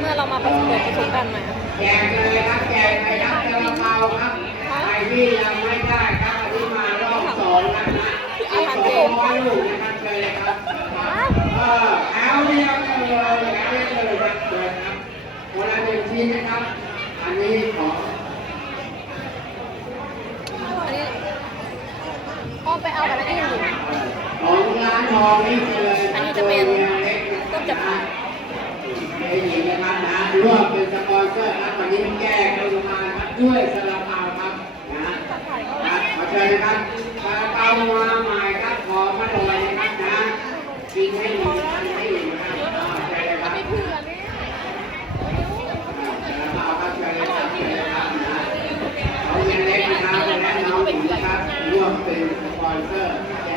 เมื่อเรามาประสบประสบการณ์ใหม่แจกเลยครับแจกเลยครับเจ้าเมาครับใครที่ยังไม่ได้ครับอนี้มารอบสองนะฮะอาหารเจลูกนะครับเลยครับเออเอาเนี่ยคเลยเอาเลยครับเลยครับคนละหนึ่งชิ้นะครับ อันนี้ของอันนี้ก็ไปเอาแบบนี้ของร้านทองนี่เลยอันนี้จะเป็น นะครับนะร่วมเป็นสปอนเซอร์ครับวันนี้แก้กรุมาครับด้วยสลับเปาครับนะนะขอเชิญนะครับสลับเปามาใหม่ครับขอมาหน่อยนะครับนะกินให้ดีทานให้ดีนะครับอ่าเชิญเลยครับไม่เผื่อนี่สลับเปาครับเชิญเลยครับเชิญเลยครับนะเอาเงินเล็กนะครับและน้องหญิงครับร่วมเป็นสปอนเซอร์แ